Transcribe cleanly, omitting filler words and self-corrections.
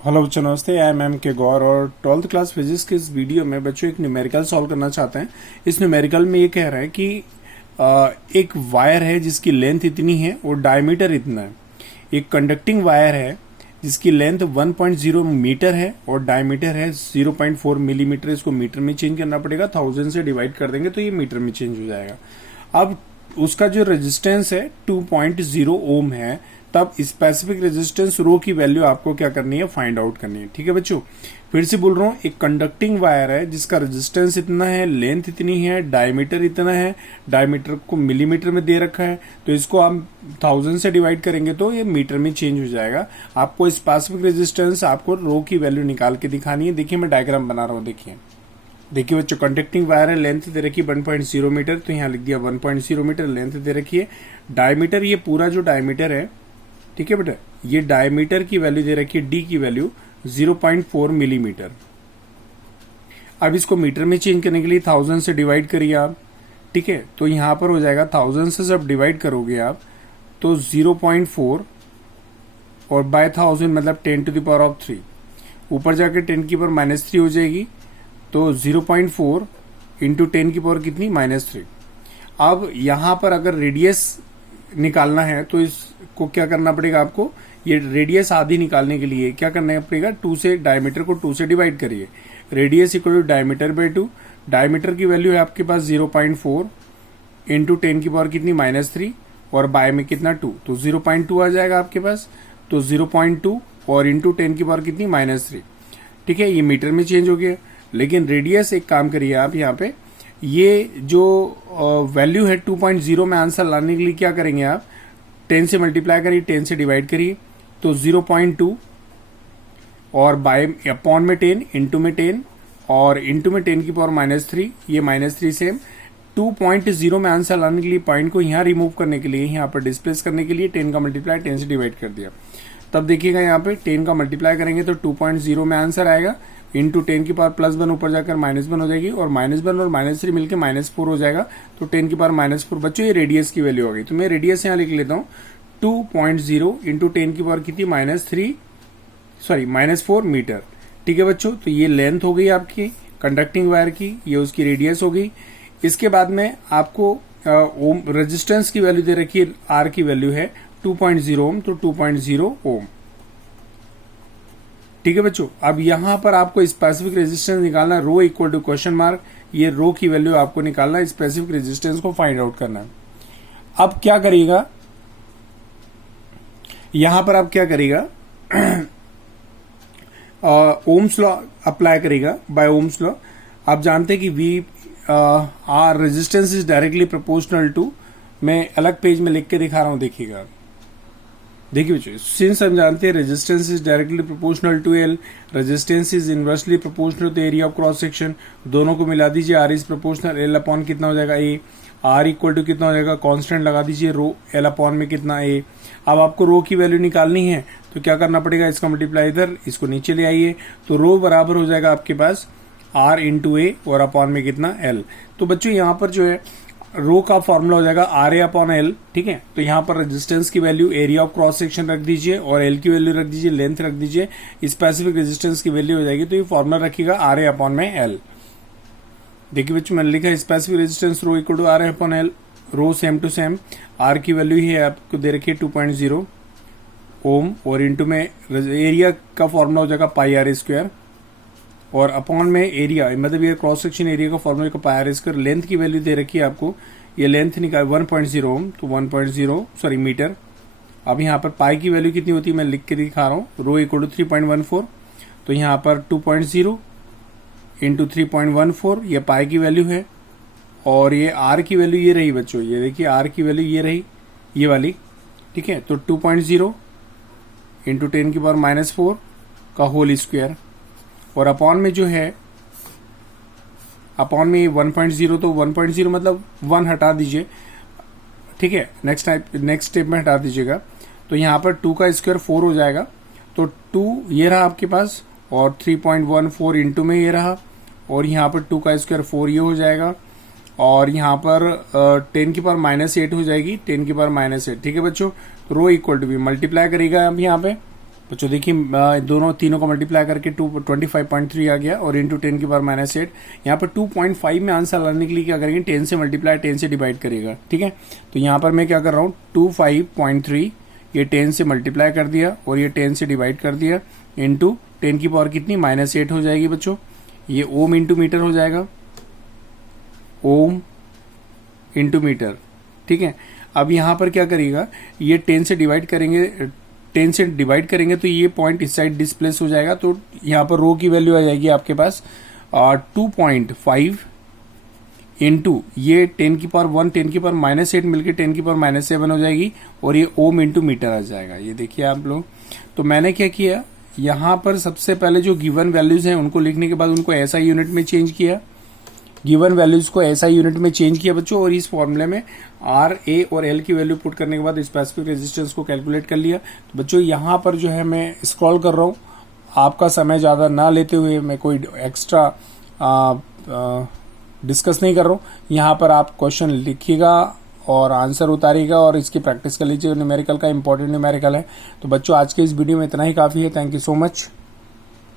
Hello बच्चों, नमस्ते। I am के गौर और 12th क्लास फिजिक्स के इस वीडियो में बच्चों एक न्यूमेरिकल सॉल्व करना चाहते हैं। इस न्यूमेरिकल में ये कह रहा है कि एक वायर है जिसकी लेंथ इतनी है और डायमीटर इतना है। एक कंडक्टिंग वायर है जिसकी लेंथ 1.0 मीटर है और डायमीटर है 0.4 मिलीमीटर। इसको मीटर में चेंज करना पड़ेगा, 1000 से डिवाइड कर देंगे तो ये मीटर में चेंज हो जाएगा। अब उसका जो रेजिस्टेंस है 2.0 ओम है, तब स्पेसिफिक रेजिस्टेंस रो की वैल्यू आपको क्या करनी है, फाइंड आउट करनी है। ठीक है बच्चों, फिर से बोल रहा हूं, एक कंडक्टिंग वायर है जिसका रेजिस्टेंस इतना है, लेंथ इतनी है, डायमीटर इतना है। डायमीटर को मिलीमीटर में दे रखा है तो इसको आप 1000 से डिवाइड करेंगे तो ये मीटर में चेंज हो जाएगा। आपको स्पेसिफिक रेजिस्टेंस, आपको रो की वैल्यू निकाल के दिखानी है। देखिए मैं डायग्राम बना रहा हूँ। देखिए बच्चों, कंडक्टिंग वायर है, लेंथ दे रखी है 1.0 मीटर, तो यहाँ लिख दिया 1.0 मीटर लेंथ दे रखी है। डायमीटर, ये पूरा जो डायमीटर है, ठीक है बेटा, ये डायमीटर की वैल्यू दे रखी है, डी की वैल्यू 0.4 मिलीमीटर। अब इसको मीटर में चेंज करने के लिए 1000 से डिवाइड करिए आप। ठीक है, तो यहां पर हो जाएगा 1000 से जब डिवाइड करोगे आप तो 0.4 और बाय 1000 मतलब 10⁻³ ऊपर जाकर 10⁻³ हो जाएगी, तो 0.4 इंटू 10⁻³ कितनी, -3। अब यहां पर अगर रेडियस निकालना है तो इसको क्या करना पड़ेगा आपको, ये रेडियस आधी निकालने के लिए क्या करना पड़ेगा, 2 से डायमीटर को 2 से डिवाइड करिए। Radius equal to diameter by 2। Diameter की वैल्यू है आपके पास 0.4 इंटू 10⁻³ कितनी, -3, और बाय में कितना 2, तो 0.2 आ जाएगा आपके पास। तो 0.2 और इंटू 10⁻³ कितनी, -3। ठीक है, ये मीटर में चेंज हो गया। लेकिन रेडियस, एक काम करिए आप यहाँ पे, ये जो वैल्यू है 2.0 में आंसर लाने के लिए क्या करेंगे आप, 10 से मल्टीप्लाई करिए, 10 से डिवाइड करिए, तो 0.2 और बाय अपॉन में 10, इंटू में 10 और इंटू में 10⁻³ ये -3 से 2.0 में आंसर लाने के लिए पॉइंट को यहाँ रिमूव करने के लिए, यहाँ पर डिस्प्लेस करने के लिए 10 का मल्टीप्लाई 10 से डिवाइड कर दिया। तब देखिएगा यहाँ पे 10 का मल्टीप्लाई करेंगे तो 2.0 में आंसर आएगा, इंटू 10⁻+1 ऊपर जाकर -1 हो जाएगी, और -1 और -3 मिलकर -4 हो जाएगा, तो 10⁻⁻4। बच्चों ये रेडियस की वैल्यू हो गई, तो मैं रेडियस यहाँ लिख लेता हूँ 2.0 इंटू 10⁻³ कितनी, -4 मीटर। ठीक है बच्चों, तो ये लेंथ हो गई आपकी कंडक्टिंग वायर की, ये उसकी रेडियस हो गई। इसके बाद में आपको ओम रेजिस्टेंस की वैल्यू दे रखी है, आर की वैल्यू है 2.0 ओम, तो 2.0 ओम। ठीक है बच्चों, अब यहां पर आपको स्पेसिफिक रेजिस्टेंस निकालना है, रो इक्वल टू क्वेश्चन मार्क, ये रो की वैल्यू आपको निकालना है, स्पेसिफिक रेजिस्टेंस को फाइंड आउट करना है। अब क्या करिएगा, यहां पर आप क्या करिएगा, ओम्स लॉ अप्लाई करेगा, बाय ओम्स लॉ। आप जानते हैं कि we are resistance is directly proportional to, मैं अलग पेज में लिख के दिखा रहा हूं, देखिएगा। देखिए बच्चों, सिंस हम जानते हैं resistance is directly proportional to L, resistance is inversely proportional to area of cross section, दोनों को मिला दीजिए, R is proportional L upon कितना हो जाएगा, ए। आर इक्वल टू कितना हो जाएगा, कांस्टेंट लगा दीजिए, रो एल अपॉन में कितना, ए। अब आपको रो की वैल्यू निकालनी है तो क्या करना पड़ेगा, इसका मल्टीप्लाई इधर, इसको नीचे ले आइए, तो रो बराबर हो जाएगा आपके पास आर इंटू ए और अपॉन में कितना, एल। तो बच्चों यहाँ पर जो है रो का फॉर्मूला हो जाएगा आर ए अपॉन एल। ठीक है, तो यहाँ पर रेजिस्टेंस की value, area of cross section रख दीजिए, और एल की वैल्यू रख दीजिए, लेंथ रख दीजिए, स्पेसिफिक रेजिस्टेंस की वैल्यू हो जाएगी, तो ये फॉर्मूला रखिएगा आर ए अपॉन में एल। देखिए बच्चों, मैंने लिखा specific resistance rho equal to R A upon L, rho same to same, R की वैल्यू ही है आपको दे रखी है 2.0 ओम, और इंटू में एरिया का फॉर्मूला हो जाएगा पाई आर स्क्वायर, और अपॉन में एरिया, मतलब ये क्रॉस सेक्शन एरिया का फॉर्मूला का पाई आर स्क्वायर। लेंथ की वैल्यू दे रखी है आपको, ये लेंथ निकाल 1.0 ओम, तो 1.0 मीटर। अब यहाँ पर पाई की वैल्यू कितनी होती है, मैं लिख के दिखा रहा हूँ, रो इक्वल टू 3.14, तो यहाँ पर 2.0 इंटू 3.14 ये पाई की वैल्यू है, और ये आर की वैल्यू ये रही बच्चों, ये देखिए आर की वैल्यू ये रही, ये वाली। ठीक है, तो 2.0 इंटू 10⁻⁻4 का होल स्क्वायर, और अपॉन में जो है, अपॉन में 1.0, तो 1.0 मतलब 1 हटा दीजिए। ठीक है, नेक्स्ट स्टेप में हटा दीजिएगा, तो यहाँ पर 2 का स्क्वायर 4 हो जाएगा, तो 2 ये रहा आपके पास, और 3.14 इंटू में ये रहा, और यहाँ पर 2 का स्क्वायर 4 ये हो जाएगा, और यहाँ पर 10⁻⁻8 हो जाएगी, 10⁻⁻8। ठीक है बच्चों, रो इक्वल टू भी मल्टीप्लाई करेगा अब यहाँ पे बच्चों देखिए दोनों तीनों को मल्टीप्लाई करके 25.3 आ गया और इंटू 10 की पावर -8। यहाँ पर 2.5 में आंसर लाने के लिए क्या करेंगे, 10 से मल्टीप्लाई 10 से डिवाइड करिएगा, ठीक है। तो यहाँ पर मैं क्या कर रहा हूँ, 25.3 ये 10 से मल्टीप्लाई कर दिया और ये 10 से डिवाइड कर दिया इंटू 10 की पावर कितनी -8 हो जाएगी बच्चों। ये ओम इंटू मीटर हो जाएगा, ओम इंटू मीटर, ठीक है। अब यहाँ पर क्या करिएगा, ये 10 से डिवाइड करेंगे, 10 से डिवाइड करेंगे तो ये पॉइंट इस साइड डिस्प्लेस हो जाएगा। तो यहाँ पर रो की वैल्यू आ जाएगी आपके पास 2.5 इंटू ये 10 की पावर 1 10 की पावर -8 मिलकर 10 की पावर -7 हो जाएगी और ये ओम इंटू मीटर आ जाएगा। ये देखिए आप लोग, तो मैंने क्या किया, यहाँ पर सबसे पहले जो गिवन वैल्यूज हैं उनको लिखने के बाद उनको एसआई यूनिट में चेंज किया, गिवन वैल्यूज को एसआई यूनिट में चेंज किया बच्चों, और इस फॉर्मूले में आर, ए और एल की वैल्यू पुट करने के बाद स्पेसिफिक रेजिस्टेंस को कैलकुलेट कर लिया। तो बच्चों यहाँ पर जो है मैं स्क्रॉल कर रहा हूँ, आपका समय ज़्यादा ना लेते हुए, मैं कोई एक्स्ट्रा डिस्कस नहीं कर रहा हूँ। यहाँ पर आप क्वेश्चन लिखिएगा और आंसर उतारिएगा और इसकी प्रैक्टिस कर लीजिए। न्यूमेरिकल का इंपॉर्टेंट न्यूमेरिकल है। तो बच्चों आज के इस वीडियो में इतना ही काफ़ी है। Thank you so much.